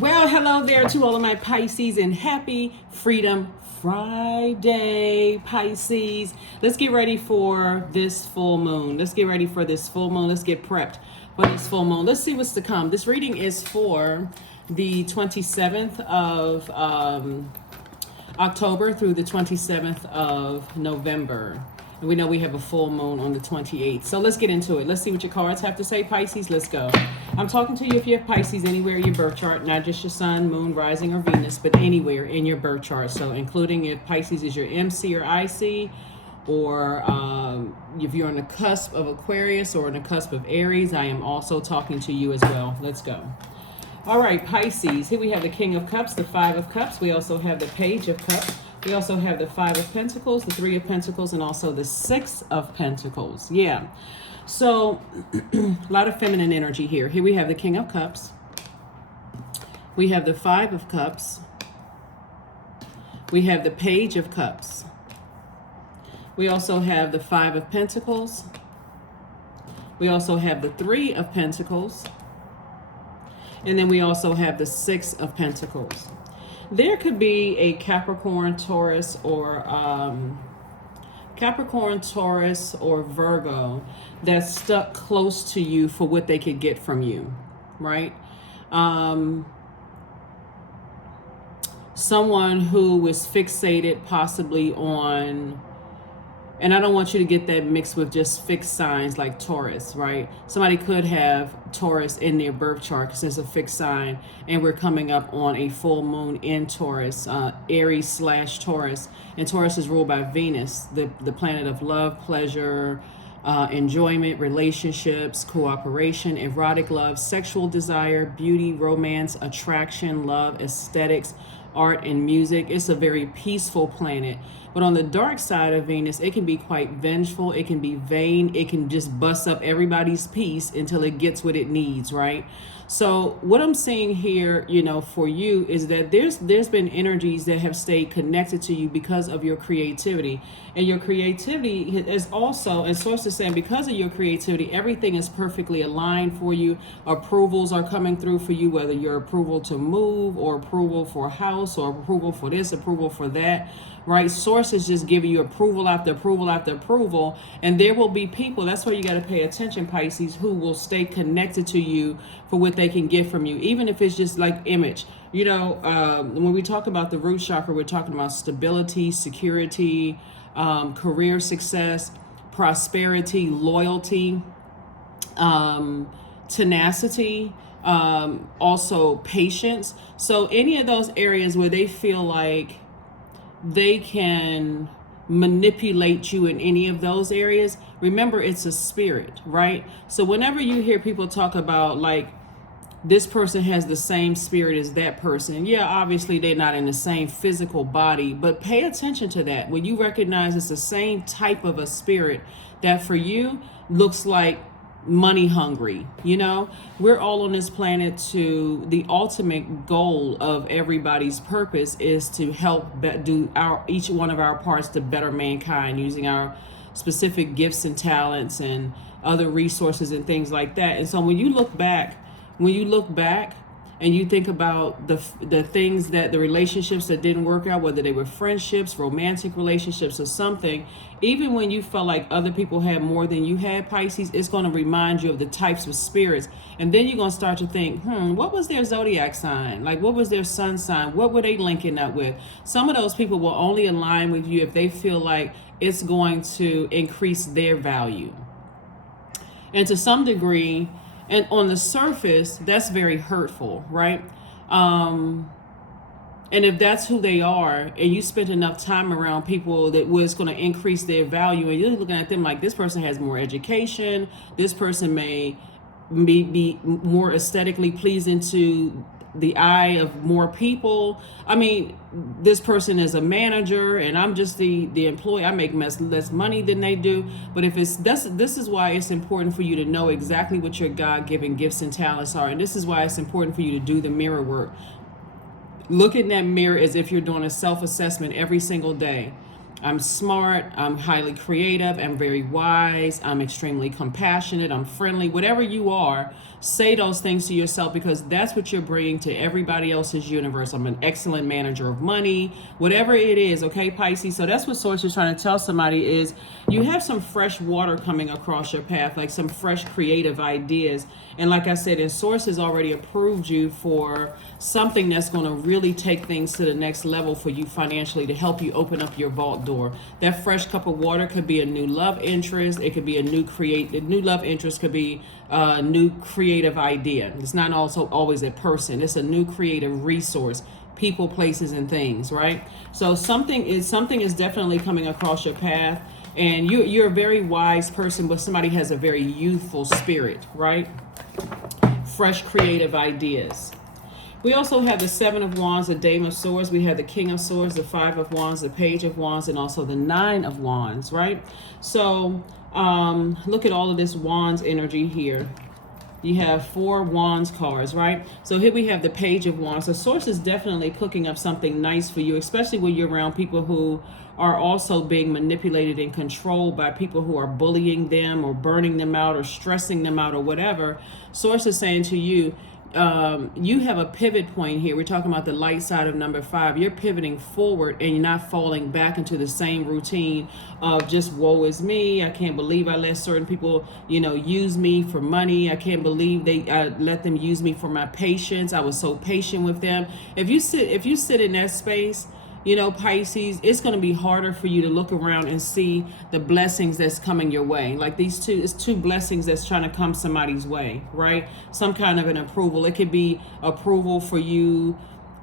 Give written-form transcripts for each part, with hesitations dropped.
Well, hello there to all of my Pisces and happy Freedom Friday, Pisces. Let's get ready for this full moon. Let's get ready for this full moon. Let's get prepped for this full moon. Let's see what's to come. This reading is for the 27th of October through the 27th of November. And we know we have a full moon on the 28th. So let's get into it. Let's see what your cards have to say, Pisces. Let's go. I'm talking to you if you have Pisces anywhere in your birth chart, not just your sun, moon, rising, or Venus, but anywhere in your birth chart. So including if Pisces is your MC or IC, or if you're on the cusp of Aquarius or on the cusp of Aries, I am also talking to you as well. Let's go. All right, Pisces. Here we have the King of Cups, the Five of Cups. We also have the Page of Cups. We also have the Five of Pentacles, the Three of Pentacles, and also the Six of Pentacles. Yeah. So a lot of feminine energy here. Here we have the King of Cups. We have the Five of Cups. We have the Page of Cups. We also have the Five of Pentacles. We also have the Three of Pentacles. And then we also have the Six of Pentacles. There could be a Capricorn, Taurus, or Virgo that's stuck close to you for what they could get from you, right? Someone who is fixated possibly on, and I don't want you to get that mixed with just fixed signs like Taurus, right? Somebody could have Taurus in their birth chart because it's a fixed sign, and we're coming up on a full moon in Taurus, Aries/Taurus. And Taurus is ruled by Venus, the planet of love, pleasure, enjoyment, relationships, cooperation, erotic love, sexual desire, beauty, romance, attraction, love, aesthetics, art, and music. It's a very peaceful planet. But on the dark side of Venus, it can be quite vengeful. It can be vain. It can just bust up everybody's peace until it gets what it needs, right? So what I'm seeing here, for you is that there's been energies that have stayed connected to you because of your creativity. And your creativity is also, and source is saying, because of your creativity, everything is perfectly aligned for you. Approvals are coming through for you, whether your approval to move or approval for a house or approval for this, approval for that, right? Source is just giving you approval after approval after approval. And there will be people, that's why you got to pay attention, Pisces, who will stay connected to you for what they can get from you, even if it's just like image. When we talk about the root chakra, we're talking about stability, security, career success, prosperity, loyalty, tenacity, also patience. So any of those areas where they feel like they can manipulate you in any of those areas, remember, it's a spirit, right? So whenever you hear people talk about like this person has the same spirit as that person, yeah, obviously they're not in the same physical body, but pay attention to that. When you recognize it's the same type of a spirit that for you looks like money hungry, we're all on this planet to, the ultimate goal of everybody's purpose is to help do each one of our parts to better mankind using our specific gifts and talents and other resources and things like that. And so when you look back and you think about the things that the relationships that didn't work out, whether they were friendships, romantic relationships, or something, even when you felt like other people had more than you had, Pisces, it's going to remind you of the types of spirits. And then you're going to start to think, what was their zodiac sign? Like, what was their sun sign? What were they linking up with? Some of those people will only align with you if they feel like it's going to increase their value. And to some degree, and on the surface, that's very hurtful, right? And if that's who they are, and you spend enough time around people that was going to increase their value, and you're looking at them like this person has more education, this person may be more aesthetically pleasing to the eye of more people. I mean, this person is a manager and I'm just the employee. I make less money than they do. But if this is why it's important for you to know exactly what your God-given gifts and talents are. And this is why it's important for you to do the mirror work. Look in that mirror as if you're doing a self-assessment every single day. I'm smart, I'm highly creative, I'm very wise, I'm extremely compassionate, I'm friendly. Whatever you are, say those things to yourself, because that's what you're bringing to everybody else's universe. I'm an excellent manager of money, whatever it is, okay, Pisces? So that's what Source is trying to tell somebody is you have some fresh water coming across your path, like some fresh creative ideas. And like I said, and Source has already approved you for something that's going to really take things to the next level for you financially, to help you open up your vault door. That fresh cup of water could be a new love interest. It could be a new love interest could be a new creative idea. It's not also always a person. It's a new creative resource, people, places, and things, right? So something is definitely coming across your path. And you're a very wise person, but somebody has a very youthful spirit, right? Fresh creative ideas. We also have the Seven of Wands, the Dame of Swords. We have the King of Swords, the Five of Wands, the Page of Wands, and also the Nine of Wands, right? So look at all of this Wands energy here. You have 4 Wands cards, right? So here we have the Page of Wands. So Source is definitely cooking up something nice for you, especially when you're around people who are also being manipulated and controlled by people who are bullying them or burning them out or stressing them out or whatever. Source is saying to you, you have a pivot point here. We're talking about the light side of number 5. You're pivoting forward and you're not falling back into the same routine of just woe is me. I can't believe I let certain people, use me for money. I can't believe they let them use me for my patience. I was so patient with them. If you sit in that space, Pisces, it's going to be harder for you to look around and see the blessings that's coming your way. Like it's two blessings that's trying to come somebody's way, right? Some kind of an approval. It could be approval for you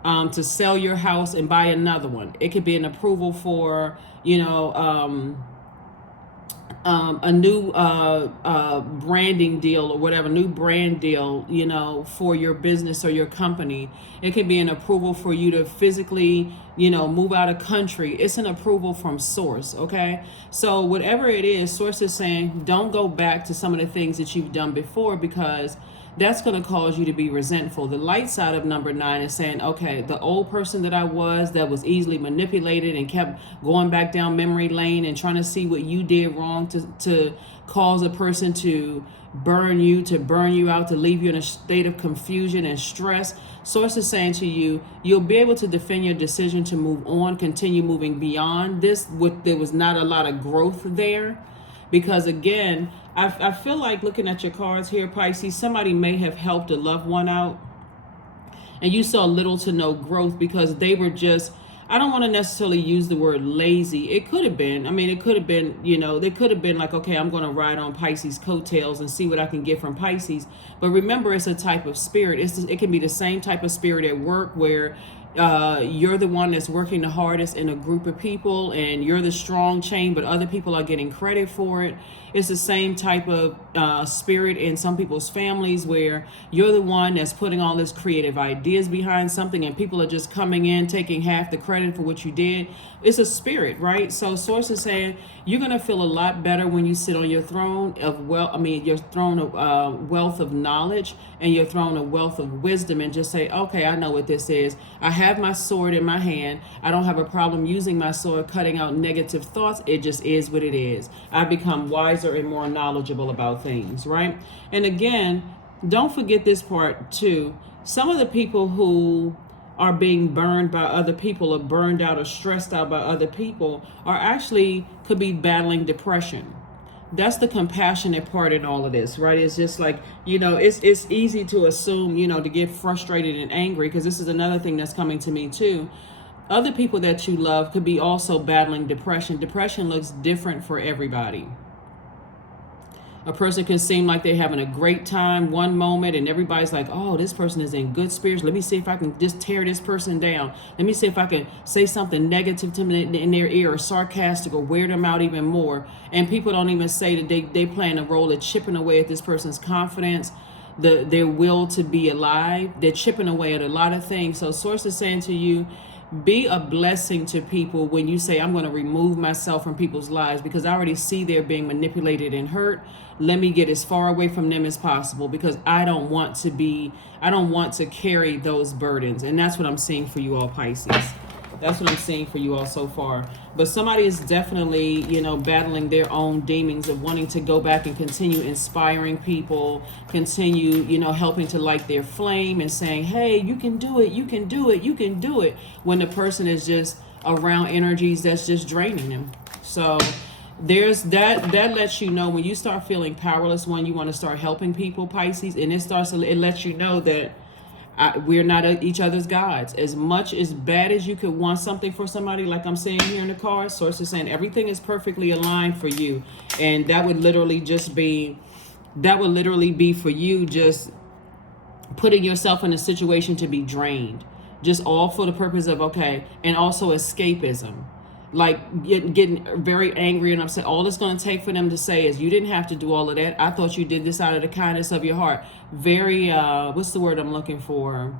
to sell your house and buy another one. It could be an approval for, a new branding deal or whatever, new brand deal, for your business or your company. It can be an approval for you to physically, move out of country. It's an approval from Source, okay? So whatever it is, Source is saying, don't go back to some of the things that you've done before, because that's going to cause you to be resentful. The light side of number 9 is saying, okay, the old person that I was, that was easily manipulated and kept going back down memory lane and trying to see what you did wrong to cause a person to burn you out, to leave you in a state of confusion and stress. Source is saying to you, you'll be able to defend your decision to move on, continue moving beyond this. There was not a lot of growth there. Because again, I feel like looking at your cards here, Pisces, somebody may have helped a loved one out and you saw little to no growth because they were just, I don't want to necessarily use the word lazy. It could have been, it could have been, they could have been like, okay, I'm going to ride on Pisces coattails and see what I can get from Pisces. But remember, it's a type of spirit. It can be the same type of spirit at work where you're the one that's working the hardest in a group of people and you're the strong chain, but other people are getting credit for it. It's the same type of spirit in some people's families where you're the one that's putting all this creative ideas behind something and people are just coming in, taking half the credit for what you did. It's a spirit, right? So Source is saying you're going to feel a lot better when you sit on your throne of your throne of wealth of knowledge and your throne of wealth of wisdom, and just say, okay, I know what this is. I have my sword in my hand. I don't have a problem using my sword, cutting out negative thoughts. It just is what it is. I become wiser and more knowledgeable about things, right? And again, don't forget this part too. Some of the people who are being burned by other people or burned out or stressed out by other people are actually could be battling depression. That's the compassionate part in all of this, right? It's just like, it's easy to assume, to get frustrated and angry, because this is another thing that's coming to me too. Other people that you love could be also battling depression. Depression looks different for everybody. A person can seem like they're having a great time one moment and everybody's like, oh, this person is in good spirits. Let me see if I can just tear this person down. Let me see if I can say something negative to them in their ear or sarcastic or wear them out even more. And people don't even say that they playing a role of chipping away at this person's confidence, their will to be alive. They're chipping away at a lot of things. So Source is saying to you, be a blessing to people when you say, I'm going to remove myself from people's lives because I already see they're being manipulated and hurt. Let me get as far away from them as possible because I don't want to carry those burdens. And that's what I'm seeing for you all, Pisces. That's what I'm seeing for you all so far. But somebody is definitely, you know, battling their own demons of wanting to go back and continue inspiring people, continue, you know, helping to light their flame and saying, hey, you can do it, you can do it, you can do it. When the person is just around energies that's just draining them. So there's that lets you know when you start feeling powerless, when you want to start helping people, Pisces, and it lets you know that we're not each other's gods. As much as bad as you could want something for somebody, like I'm saying here in the card, Source is saying everything is perfectly aligned for you. And that would literally be for you just putting yourself in a situation to be drained. Just all for the purpose of, okay, and also escapism. Like getting very angry and upset. All it's going to take for them to say is, you didn't have to do all of that. I thought you did this out of the kindness of your heart. Very, what's the word I'm looking for?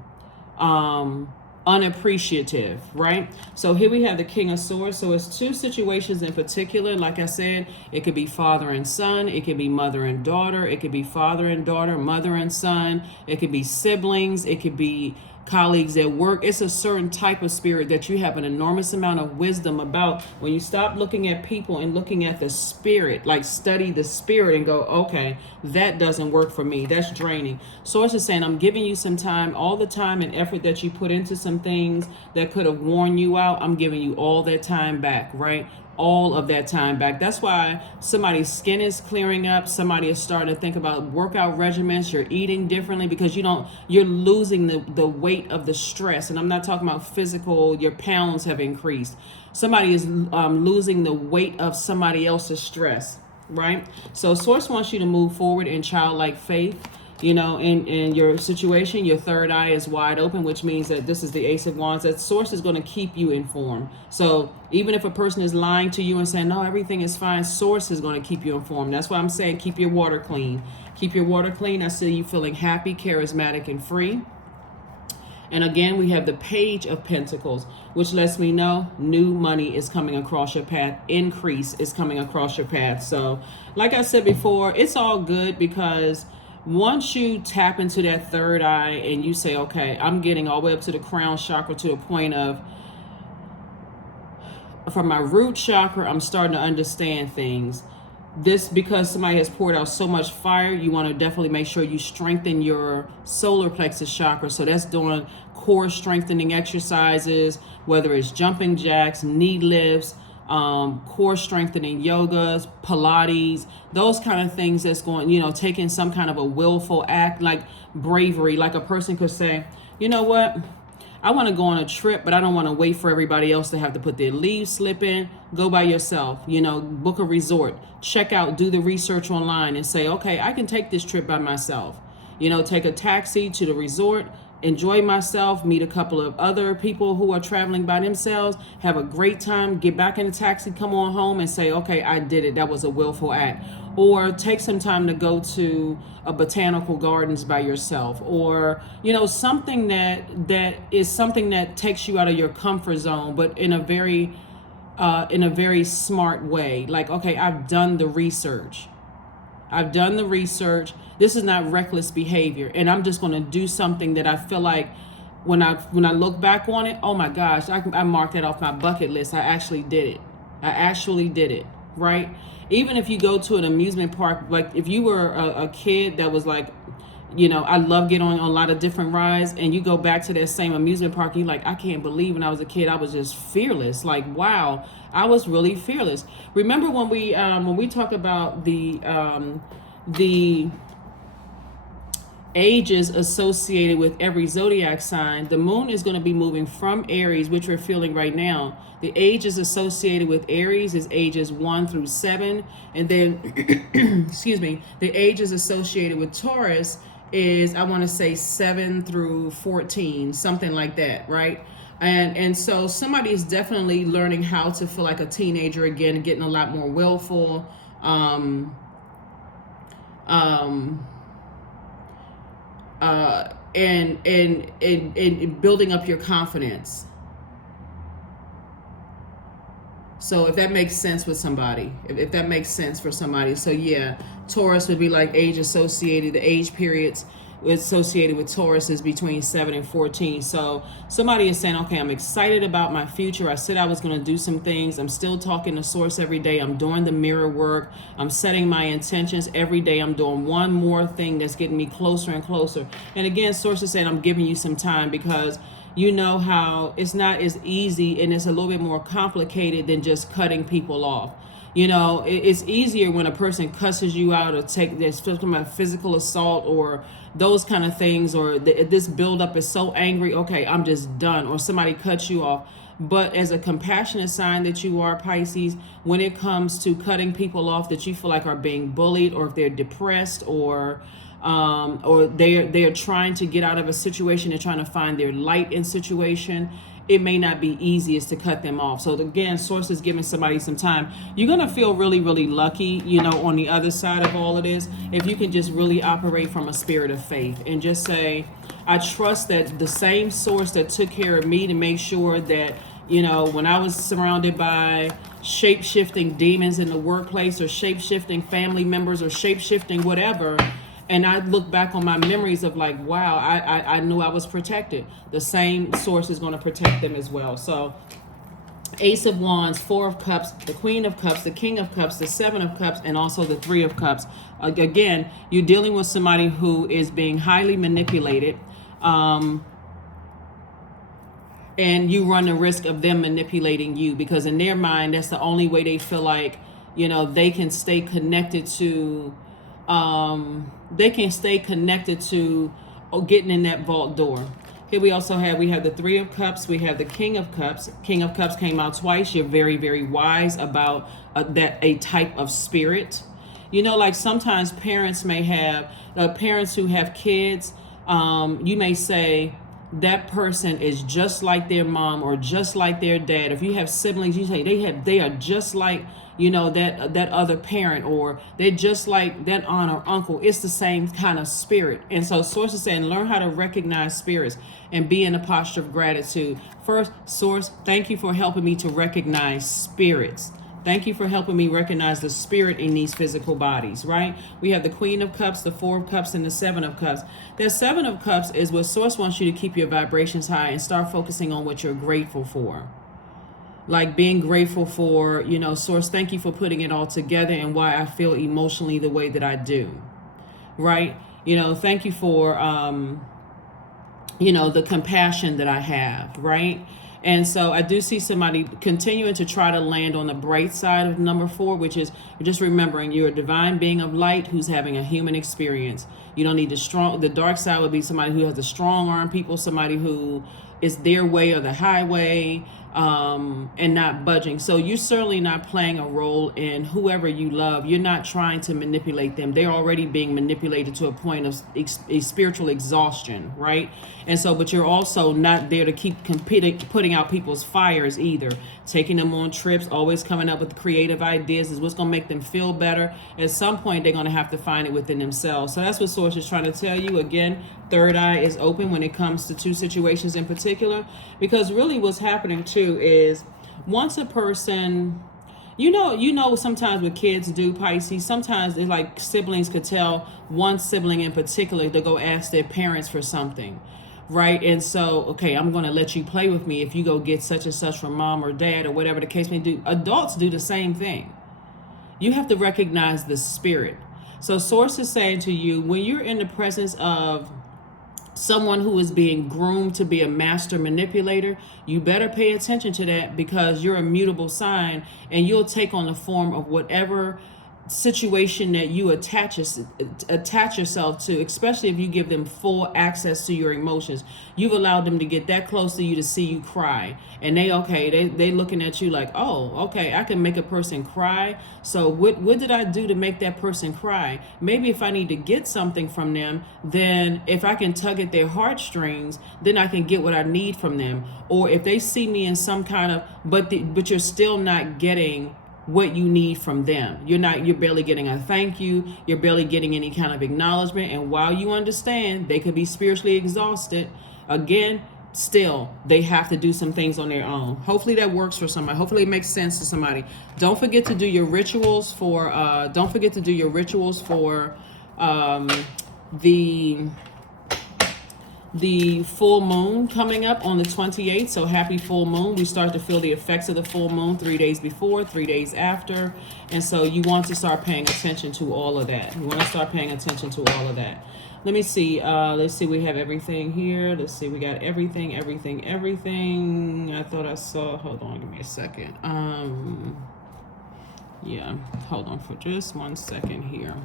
Unappreciative, right? So here we have the King of Swords. So it's two situations in particular. Like I said, it could be father and son. It could be mother and daughter. It could be father and daughter, mother and son. It could be siblings. It could be colleagues at work. It's a certain type of spirit that you have an enormous amount of wisdom about. When you stop looking at people and looking at the spirit, like study the spirit and go, okay, that doesn't work for me. That's draining. Source is saying, I'm giving you some time. All the time and effort that you put into some things that could have worn you out, I'm giving you all that time back, right? All of that time back. That's why somebody's skin is clearing up. Somebody is starting to think about workout regimens. You're eating differently because you're losing the weight of the stress. And I'm not talking about physical, your pounds have increased. Somebody is losing the weight of somebody else's stress, right? So Source wants you to move forward in childlike faith. You know, in your situation, your third eye is wide open, which means that this is the Ace of Wands. That Source is going to keep you informed. So even if a person is lying to you and saying, no, everything is fine, Source is going to keep you informed. That's why I'm saying keep your water clean. Keep your water clean. I see you feeling happy, charismatic, and free. And again, we have the Page of Pentacles, which lets me know new money is coming across your path. Increase is coming across your path. So like I said before, it's all good because once you tap into that third eye and you say, okay, I'm getting all the way up to the crown chakra to a point of, from my root chakra, I'm starting to understand things. This, because somebody has poured out so much fire, you want to definitely make sure you strengthen your solar plexus chakra. So that's doing core strengthening exercises, whether it's jumping jacks, knee lifts, core strengthening yogas, Pilates, those kind of things that's going, you know, taking some kind of a willful act, like bravery. Like a person could say, you know what, I want to go on a trip, but I don't want to wait for everybody else to have to put their leave slip in. Go by yourself, you know, book a resort, check out, do the research online and say, okay, I can take this trip by myself. You know, take a taxi to the resort, enjoy myself, meet a couple of other people who are traveling by themselves, have a great time, get back in the taxi, come on home and say, okay, I did it. That was a willful act. Or take some time to go to a botanical gardens by yourself, or, you know, something that is something that takes you out of your comfort zone, but in a very smart way. Like, okay, I've done the research. This is not reckless behavior, and I'm just going to do something that I feel like when I look back on it, oh my gosh, I marked that off my bucket list. I actually did it. Right? Even if you go to an amusement park, like if you were a kid that was like, you know, I love getting on a lot of different rides, and you go back to that same amusement park, and you're like, I can't believe when I was a kid, I was just fearless. Like, wow, I was really fearless. Remember when we talk about the ages associated with every zodiac sign, the moon is going to be moving from Aries, which we're feeling right now. The ages associated with Aries is ages 1 through 7. And then, excuse me, the ages associated with Taurus is, I want to say 7 through 14, something like that, right? And so somebody is definitely learning how to feel like a teenager again, getting a lot more willful, and building up your confidence. So if that makes sense with somebody, if that makes sense for somebody. So yeah, Taurus would be like age associated, the age periods associated with Taurus is between 7 and 14. So somebody is saying, okay, I'm excited about my future. I said I was going to do some things. I'm still talking to source every day. I'm doing the mirror work. I'm setting my intentions every day. I'm doing one more thing that's getting me closer and closer. And again, source is saying, I'm giving you some time, because you know how it's not as easy, and it's a little bit more complicated than just cutting people off. You know, it's easier when a person cusses you out, or there's physical assault or those kind of things, or this buildup is so angry, okay, I'm just done, or somebody cuts you off. But as a compassionate sign that you are, Pisces, when it comes to cutting people off that you feel like are being bullied, or if they're depressed, or they're trying to get out of a situation, they're trying to find their light in situation, it may not be easiest to cut them off. So again, source is giving somebody some time. You're going to feel really, really lucky, you know, on the other side of all of this, if you can just really operate from a spirit of faith and just say, I trust that the same source that took care of me to make sure that, you know, when I was surrounded by shape-shifting demons in the workplace, or shape-shifting family members, or shape-shifting whatever, and I look back on my memories of like, wow, I knew I was protected. The same source is going to protect them as well. So Ace of Wands, Four of Cups, the Queen of Cups, the King of Cups, the Seven of Cups, and also the Three of Cups. Again, you're dealing with somebody who is being highly manipulated. And you run the risk of them manipulating you, because in their mind, that's the only way they feel like, you know, they can stay connected to getting in that vault door. Here we have the Three of Cups. We have the King of Cups. King of Cups came out twice. You're very, very wise about a type of spirit. You know, like sometimes parents may have, parents who have kids, you may say, that person is just like their mom or just like their dad. If you have siblings, you say they are just like, you know, that other parent, or they're just like that aunt or uncle. It's the same kind of spirit. And so source is saying, learn how to recognize spirits and be in a posture of gratitude. First, source, thank you for helping me to recognize spirits. Thank you for helping me recognize the spirit in these physical bodies, right? We have the Queen of Cups, the Four of Cups, and the Seven of Cups. The Seven of Cups is what source wants you to keep your vibrations high and start focusing on what you're grateful for. Like being grateful for, you know, source, thank you for putting it all together and why I feel emotionally the way that I do, right? You know, thank you for, you know, the compassion that I have, right? And so I do see somebody continuing to try to land on the bright side of number 4, which is just remembering you're a divine being of light who's having a human experience. You don't need the dark side would be somebody who has a strong arm people, somebody who is their way or the highway, and not budging. So you're certainly not playing a role in whoever you love. You're not trying to manipulate them. They're already being manipulated to a point of spiritual exhaustion, right? And so, but you're also not there to keep putting out people's fires either. Taking them on trips, always coming up with creative ideas is what's going to make them feel better. At some point, they're going to have to find it within themselves. So that's what Source is trying to tell you. Again, third eye is open when it comes to 2 situations in particular, because really what's happening too is once a person, you know, sometimes what kids do, Pisces, sometimes it's like siblings could tell one sibling in particular to go ask their parents for something, right? And so, okay, I'm going to let you play with me if you go get such and such from mom or dad or whatever the case may be. Adults do the same thing. You have to recognize the spirit. So Source is saying to you, when you're in the presence of someone who is being groomed to be a master manipulator, you better pay attention to that, because you're a mutable sign and you'll take on the form of whatever situation that you attach yourself to, especially if you give them full access to your emotions. You've allowed them to get that close to you to see you cry, and they looking at you like, oh, okay, I can make a person cry. So what did I do to make that person cry? Maybe if I need to get something from them, then if I can tug at their heartstrings, then I can get what I need from them. Or if they see me in some kind of, but you're still not getting what you need from them. You're barely getting a thank you. You're barely getting any kind of acknowledgement. And while you understand they could be spiritually exhausted, again, still, they have to do some things on their own. Hopefully that works for somebody. Hopefully it makes sense to somebody. Don't forget to do your rituals for, the the full moon coming up on the 28th. So happy full moon. We start to feel the effects of the full moon 3 days before, 3 days after. And so you want to start paying attention to all of that. You want to start paying attention to all of that. Let me see. Let's see. We have everything here. Let's see. We got everything. I thought I saw. Hold on. Give me a second. Yeah. Hold on for just 1 second here.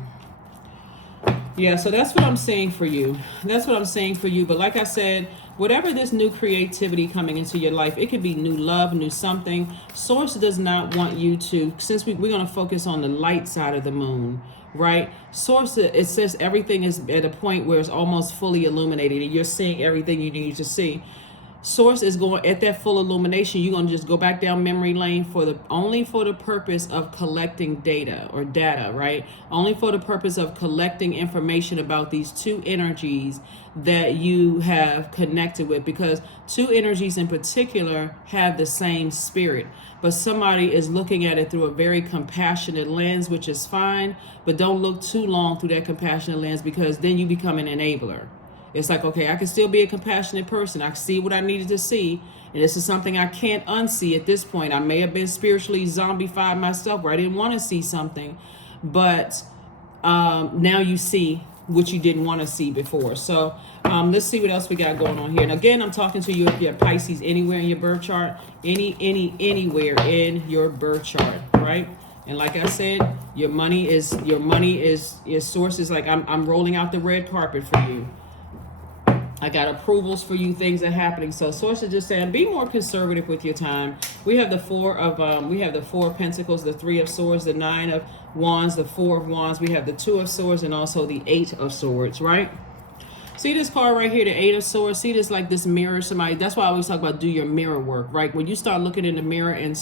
Yeah, so that's what I'm saying for you. That's what I'm saying for you. But like I said, whatever this new creativity coming into your life, it could be new love, new something. Source does not want you to, since we're going to focus on the light side of the moon, right? Source, it says everything is at a point where it's almost fully illuminated and you're seeing everything you need to see. Source is going at that full illumination. You're going to just go back down memory lane only for the purpose of collecting data, right? Only for the purpose of collecting information about these two energies that you have connected with, because two energies in particular have the same spirit, but somebody is looking at it through a very compassionate lens, which is fine, but don't look too long through that compassionate lens, because then you become an enabler. It's like, okay, I can still be a compassionate person. I can see what I needed to see. And this is something I can't unsee at this point. I may have been spiritually zombified myself where I didn't want to see something. But now you see what you didn't want to see before. So let's see what else we got going on here. And again, I'm talking to you if you have Pisces anywhere in your birth chart. Anywhere in your birth chart, right? And like I said, your money is your source is like, I'm rolling out the red carpet for you. I got approvals for you. Things are happening. So source is just saying, be more conservative with your time. We have the four of Pentacles, the 3 of Swords, the 9 of Wands, the 4 of Wands. We have the 2 of Swords and also the 8 of Swords, right? See this card right here, the 8 of Swords. See this like this mirror somebody. That's why I always talk about do your mirror work, right? When you start looking in the mirror and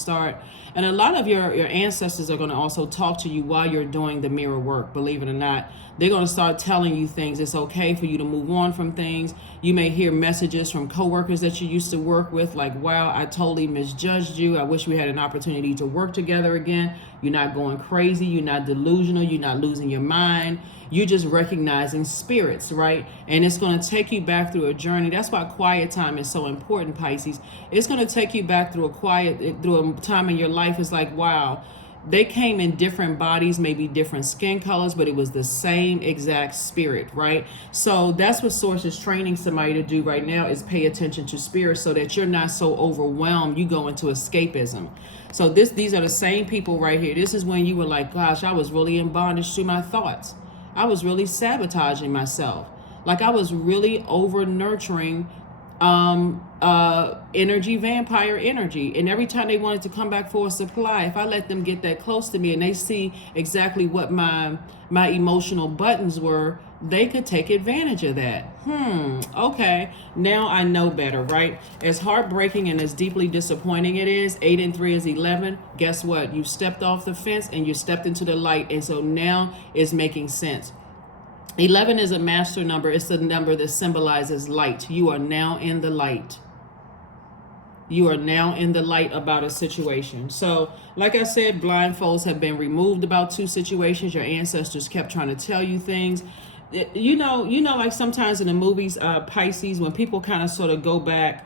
a lot of your ancestors are going to also talk to you while you're doing the mirror work, believe it or not. They're going to start telling you things. It's okay for you to move on from things. You may hear messages from coworkers that you used to work with, like, wow, I totally misjudged you. I wish we had an opportunity to work together again. You're not going crazy. You're not delusional. You're not losing your mind. You're just recognizing spirits, right? And it's going to take you back through a journey. That's why quiet time is so important, Pisces. It's going to take you back through a time in your life. It's like, wow, they came in different bodies, maybe different skin colors, but it was the same exact spirit, right? So that's what Source is training somebody to do right now, is pay attention to spirit so that you're not so overwhelmed. You go into escapism. So these are the same people right here. This is when you were like, gosh, I was really in bondage to my thoughts. I was really sabotaging myself. Like I was really over nurturing energy, vampire energy. And every time they wanted to come back for a supply, if I let them get that close to me and they see exactly what my emotional buttons were, they could take advantage of that. Okay, now I know better, right? As heartbreaking and as deeply disappointing it is, 8 and 3 is 11. Guess what? You stepped off the fence and you stepped into the light. And so now it's making sense. 11 is a master number. It's the number that symbolizes light. You are now in the light. You are now in the light about a situation. So, like I said, blindfolds have been removed about 2 situations. Your ancestors kept trying to tell you things. You know, like sometimes in the movies, Pisces, when people kind of sort of go back,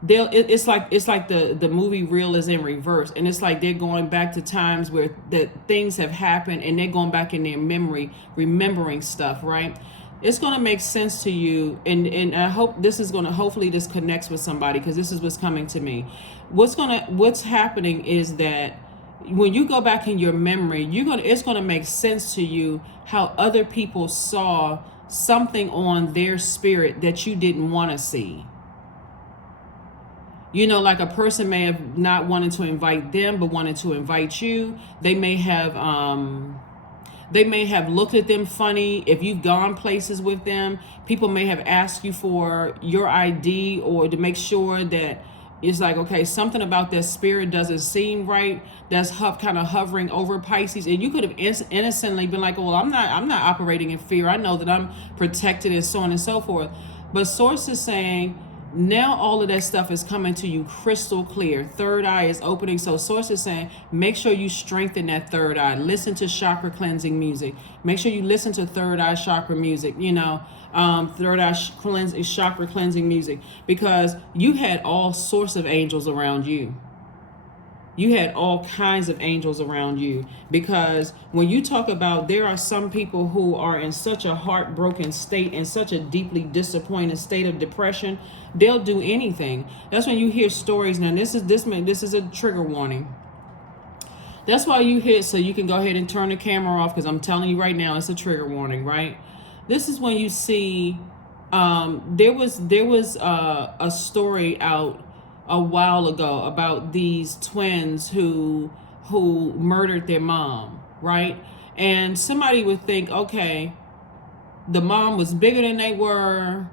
it's like the movie reel is in reverse, and it's like they're going back to times where that things have happened and they're going back in their memory, remembering stuff, right? It's going to make sense to you, and I hope hopefully this connects with somebody, because this is what's coming to me. What's happening is that when you go back in your memory, it's going to make sense to you how other people saw something on their spirit that you didn't want to see. You know, like a person may have not wanted to invite them, but wanted to invite you. They may have looked at them funny. If you've gone places with them, people may have asked you for your ID or to make sure that it's like, okay, something about that spirit doesn't seem right. That's kind of hovering over Pisces. And you could have innocently been like, well, I'm not operating in fear. I know that I'm protected and so on and so forth. But Source is saying, now all of that stuff is coming to you crystal clear. Third eye is opening. So Source is saying, make sure you strengthen that third eye. Listen to chakra cleansing music. Make sure you listen to third eye chakra music. You know, Third eye chakra cleansing music, because you had all sorts of angels around you. You had all kinds of angels around you, because when you talk about, there are some people who are in such a heartbroken state, in such a deeply disappointed state of depression, they'll do anything. That's when you hear stories. Now this is a trigger warning. That's why you hit, so you can go ahead and turn the camera off, because I'm telling you right now, it's a trigger warning, right? This is when you see, there was a story out a while ago about these twins who murdered their mom, right? And somebody would think, okay, the mom was bigger than they were.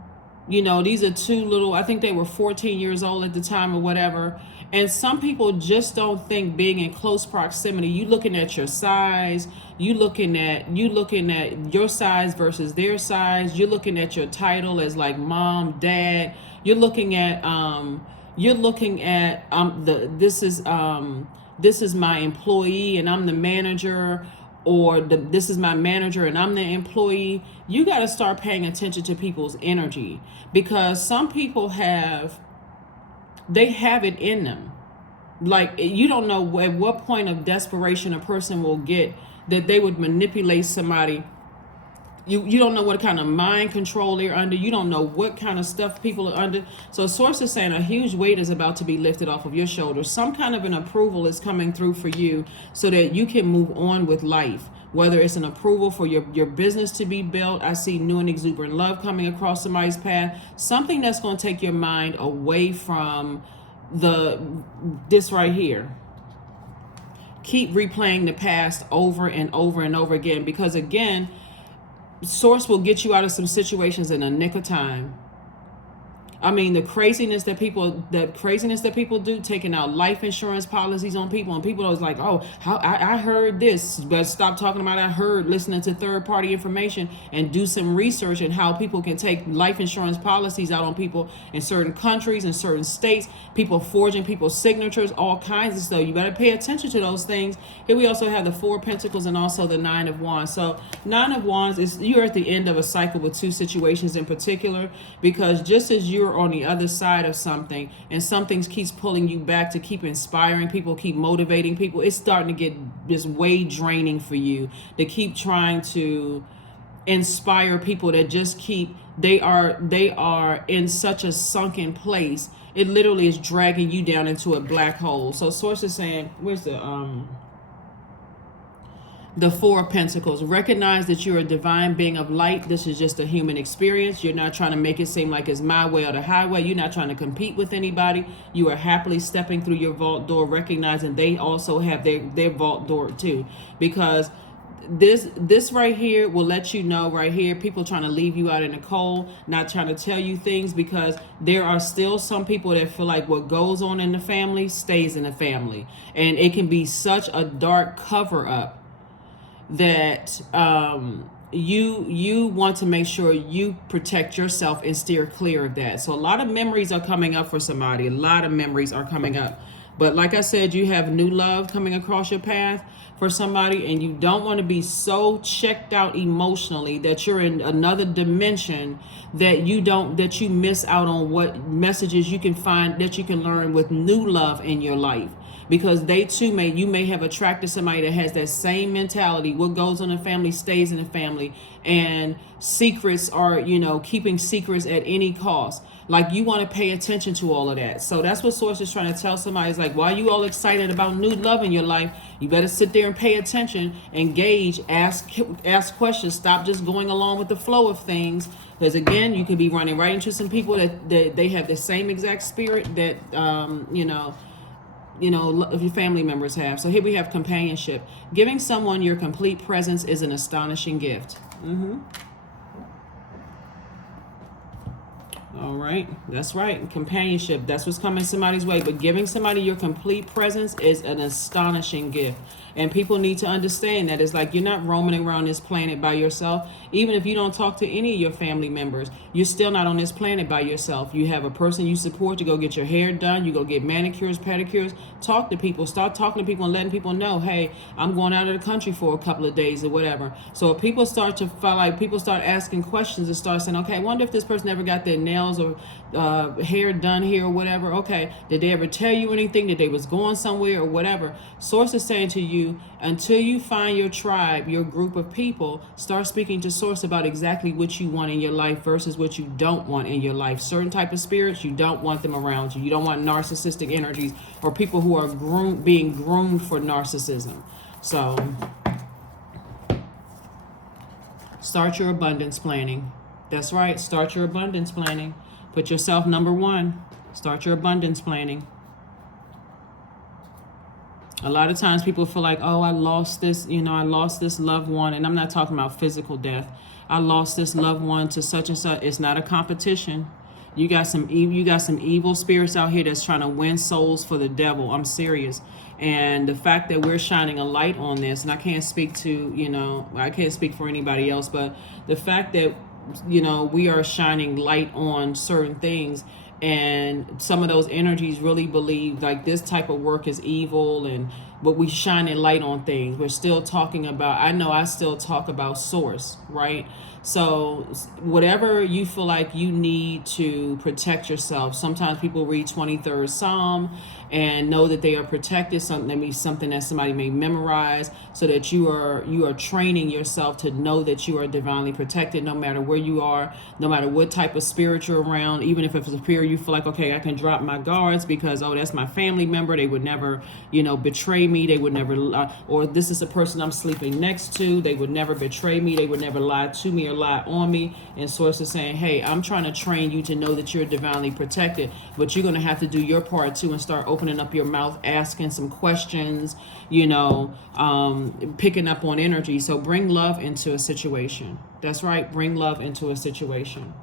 You know, these are two little, I think they were 14 years old at the time or whatever. And some people just don't think being in close proximity, you looking at your size, you looking at your size versus their size, you're looking at your title as like mom, dad, you're looking at this is my employee and I'm the manager, or this is my manager and I'm the employee. You got to start paying attention to people's energy, because some people they have it in them. Like, you don't know at what point of desperation a person will get that they would manipulate somebody. You don't know what kind of mind control they're under. You don't know what kind of stuff people are under. So source is saying a huge weight is about to be lifted off of your shoulders. Some kind of an approval is coming through for you so that you can move on with life. Whether it's an approval for your business to be built. I see new and exuberant love coming across somebody's path. Something that's going to take your mind away from this right here. Keep replaying the past over and over and over again, because again, source will get you out of some situations in a nick of time. I mean, the craziness that people do, taking out life insurance policies on people, and people are like, oh, how I heard this, but stop talking about I heard, listening to third party information, and do some research on how people can take life insurance policies out on people in certain countries and certain states, people forging people's signatures, all kinds of stuff. You better pay attention to those things. Here we also have the Four of Pentacles and also the Nine of Wands. So Nine of Wands is, you're at the end of a cycle with two situations in particular, because just as you're on the other side of something and something keeps pulling you back to keep inspiring people, keep motivating people, it's starting to get this way draining for you to keep trying to inspire people that just they are in such a sunken place. It literally is dragging you down into a black hole. So source is saying, where's the Four of Pentacles? Recognize that you're a divine being of light. This is just a human experience. You're not trying to make it seem like it's my way or the highway. You're not trying to compete with anybody. You are happily stepping through your vault door, recognizing they also have their vault door too. Because this right here will let you know right here, people trying to leave you out in the cold, not trying to tell you things, because there are still some people that feel like what goes on in the family stays in the family. And it can be such a dark cover up that you want to make sure you protect yourself and steer clear of that. So a lot of memories are coming up for somebody. A lot of memories are coming up. But like I said, you have new love coming across your path for somebody, and you don't want to be so checked out emotionally that you're in another dimension that you miss out on what messages you can find, that you can learn with new love in your life. Because they too you may have attracted somebody that has that same mentality. What goes on in the family stays in the family, and secrets are, keeping secrets at any cost. Like, you want to pay attention to all of that. So that's what source is trying to tell somebody. It's like, why are you all excited about new love in your life? You better sit there and pay attention, engage, ask questions. Stop just going along with the flow of things. Because again, you could be running right into some people that they have the same exact spirit that if your family members have. So here we have companionship. Giving someone your complete presence is an astonishing gift. All right, that's right. Companionship, that's what's coming somebody's way. But giving somebody your complete presence is an astonishing gift. And people need to understand that it's like you're not roaming around this planet by yourself. Even if you don't talk to any of your family members, you're still not on this planet by yourself. You have a person you support to go get your hair done. You go get manicures, pedicures. Talk to people. Start talking to people and letting people know, hey, I'm going out of the country for a couple of days or whatever. So if people start to feel like people start asking questions and start saying, okay, I wonder if this person ever got their nails or hair done here or whatever. Okay, did they ever tell you anything that they was going somewhere or whatever? Source is saying to you, until you find your tribe, your group of people, start speaking to Source about exactly what you want in your life versus what you don't want in your life. Certain type of spirits, you don't want them around you. You don't want narcissistic energies or people who are being groomed for narcissism. So start your abundance planning. That's right. Start your abundance planning. Put yourself number one. Start your abundance planning. A lot of times people feel like, oh, I lost this, I lost this loved one. And I'm not talking about physical death. I lost this loved one to such and such. It's not a competition. You got some evil spirits out here that's trying to win souls for the devil. I'm serious. And the fact that we're shining a light on this, and I can't speak to, I can't speak for anybody else, but the fact that, we are shining light on certain things, and some of those energies really believe like this type of work is evil, but we shine a light on things. We're still talking about, I know I still talk about Source, right? So whatever you feel like you need to protect yourself. Sometimes people read 23rd Psalm and know that they are protected. Something that means something that somebody may memorize, so that you are training yourself to know that you are divinely protected, no matter where you are, no matter what type of spirit you're around. Even if it's a spirit you feel like, okay, I can drop my guards because, oh, that's my family member. They would never, betray me. They would never, or this is a person I'm sleeping next to. They would never betray me. They would never lie to me or lie on me. And Source is saying, hey, I'm trying to train you to know that you're divinely protected, but you're going to have to do your part too and start opening up your mouth, asking some questions, picking up on energy. So bring love into a situation. That's right. Bring love into a situation.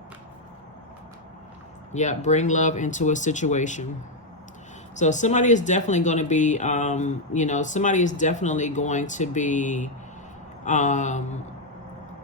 Yeah, bring love into a situation. So somebody is definitely going to be, somebody is definitely going to be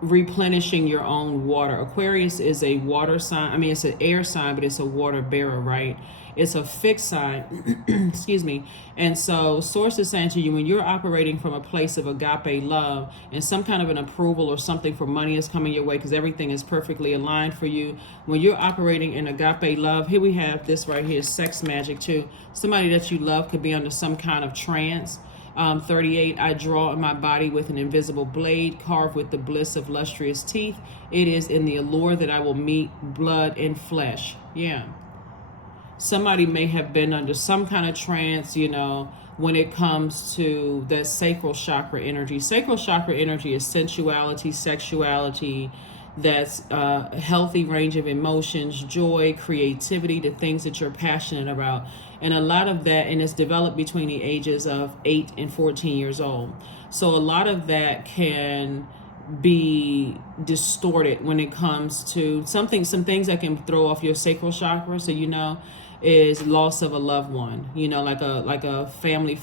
replenishing your own water. Aquarius is a water sign. I mean, it's an air sign, but it's a water bearer, right? It's a fixed sign. Excuse me. And so Source is saying to you, when you're operating from a place of agape love and some kind of an approval or something for money is coming your way because everything is perfectly aligned for you. When you're operating in agape love, here we have this right here, sex magic too. Somebody that you love could be under some kind of trance. 38, I draw in my body with an invisible blade carved with the bliss of lustrous teeth. It is in the allure that I will meet blood and flesh. Yeah. Somebody may have been under some kind of trance, when it comes to the sacral chakra energy. Sacral chakra energy is sensuality, sexuality, that's a healthy range of emotions, joy, creativity, the things that you're passionate about. And a lot of that, and it's developed between the ages of 8 and 14 years old. So a lot of that can be distorted when it comes to some things that can throw off your sacral chakra. So is loss of a loved one, like a family,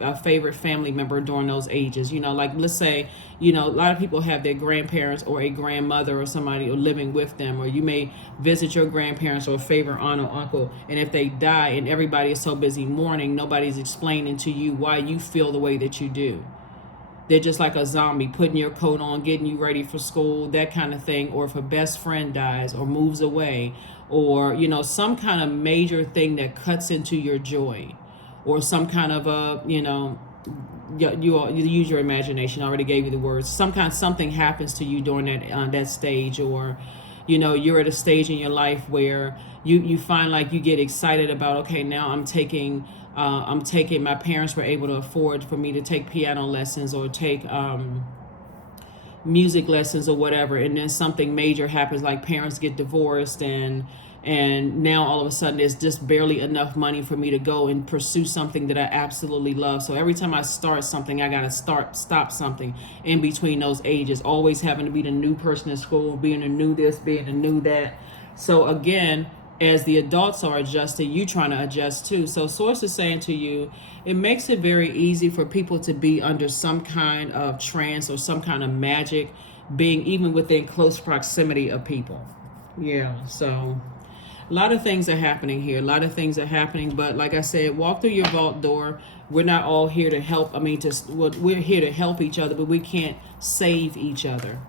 a favorite family member during those ages, like let's say, a lot of people have their grandparents or a grandmother or somebody living with them, or you may visit your grandparents or a favorite aunt or uncle, and if they die and everybody is so busy mourning, nobody's explaining to you why you feel the way that you do. They're just like a zombie, putting your coat on, getting you ready for school, that kind of thing. Or if a best friend dies or moves away, or, some kind of major thing that cuts into your joy, or some kind of you use your imagination. I already gave you the words. Something happens to you during that stage, or, you're at a stage in your life where you find like you get excited about, okay, now I'm taking, my parents were able to afford for me to take piano lessons or take music lessons or whatever, and then something major happens, like parents get divorced, and now all of a sudden there's just barely enough money for me to go and pursue something that I absolutely love. So every time I start something, I gotta stop something in between those ages, always having to be the new person in school, being the new this, being the new that, So again, as the adults are adjusting, you trying to adjust too. So source is saying to you, it makes it very easy for people to be under some kind of trance or some kind of magic, being even within close proximity of people. Yeah, so a lot of things are happening here. A lot of things are happening, but like I said, walk through your vault door. We're not all here to help. We're here to help each other, but we can't save each other.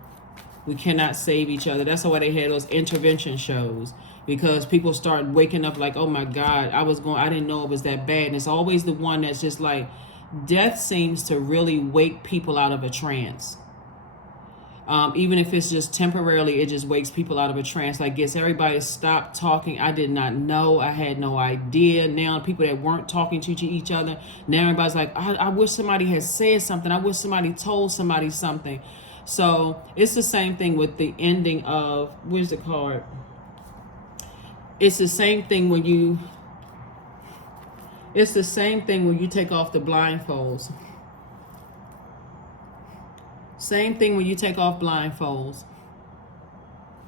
We cannot save each other. That's why they had those intervention shows, because people start waking up like, oh my God, I didn't know it was that bad. And it's always the one that's just like, death seems to really wake people out of a trance. Even if it's just temporarily, it just wakes people out of a trance. Like, gets everybody to stop talking. I did not know. I had no idea. Now people that weren't talking to each other, now everybody's like, I wish somebody had said something. I wish somebody told somebody something. So it's the same thing with the ending of, where's the card? It's the same thing when you take off the blindfolds. Same thing when you take off blindfolds.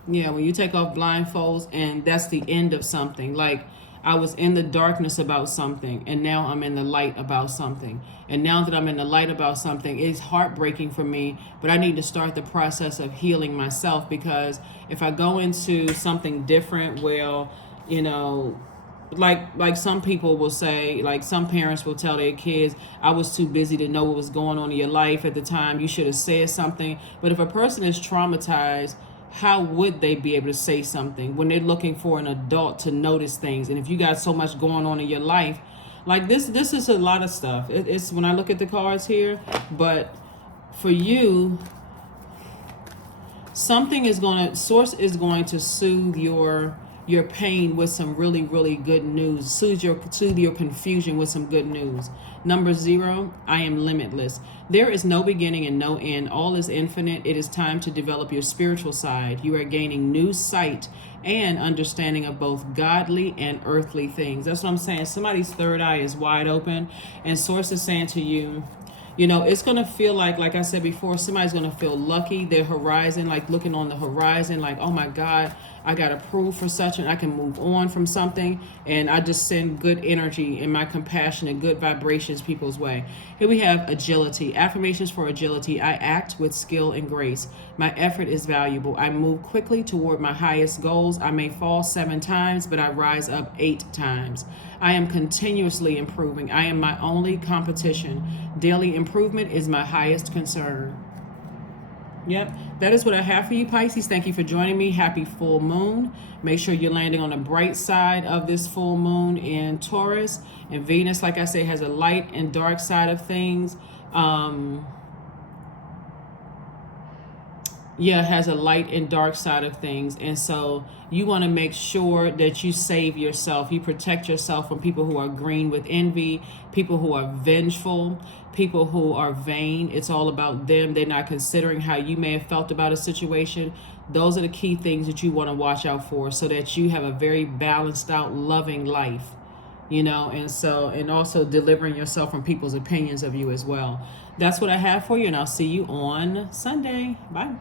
Yeah, when you take off blindfolds, and that's the end of something. Like, I was in the darkness about something, and now I'm in the light about something. And now that I'm in the light about something, it's heartbreaking for me, but I need to start the process of healing myself, because if I go into something different, well, you know, like some people will say, like some parents will tell their kids, I was too busy to know what was going on in your life at the time. You should have said something. But if a person is traumatized, how would they be able to say something when they're looking for an adult to notice things? And if you got so much going on in your life, like this is a lot of stuff. It's when I look at the cards here, but for you, source is going to soothe your pain with some really, really good news. Soothe your confusion with some good news. Number 0, I am limitless. There is no beginning and no end. All is infinite. It is time to develop your spiritual side. You are gaining new sight and understanding of both godly and earthly things. That's what I'm saying. Somebody's third eye is wide open, and source is saying to you, you know, it's going to feel like I said before, somebody's going to feel lucky. Their horizon, like looking on the horizon, like, oh my God, I got approved for such, and I can move on from something. And I just send good energy and my compassion and good vibrations people's way. Here we have agility. Affirmations for agility. I act with skill and grace. My effort is valuable. I move quickly toward my highest goals. I may fall 7 times, but I rise up 8 times. I am continuously improving. I am my only competition. Daily improvement is my highest concern. Yep, that is what I have for you, Pisces. Thank you for joining me. Happy full moon. Make sure you're landing on the bright side of this full moon in Taurus. And Venus, like I say, has a light and dark side of things. Has a light and dark side of things. And so you want to make sure that you save yourself. You protect yourself from people who are green with envy, people who are vengeful, people who are vain. It's all about them. They're not considering how you may have felt about a situation. Those are the key things that you want to watch out for, so that you have a very balanced out, loving life, you know, and also delivering yourself from people's opinions of you as well. That's what I have for you, and I'll see you on Sunday. Bye.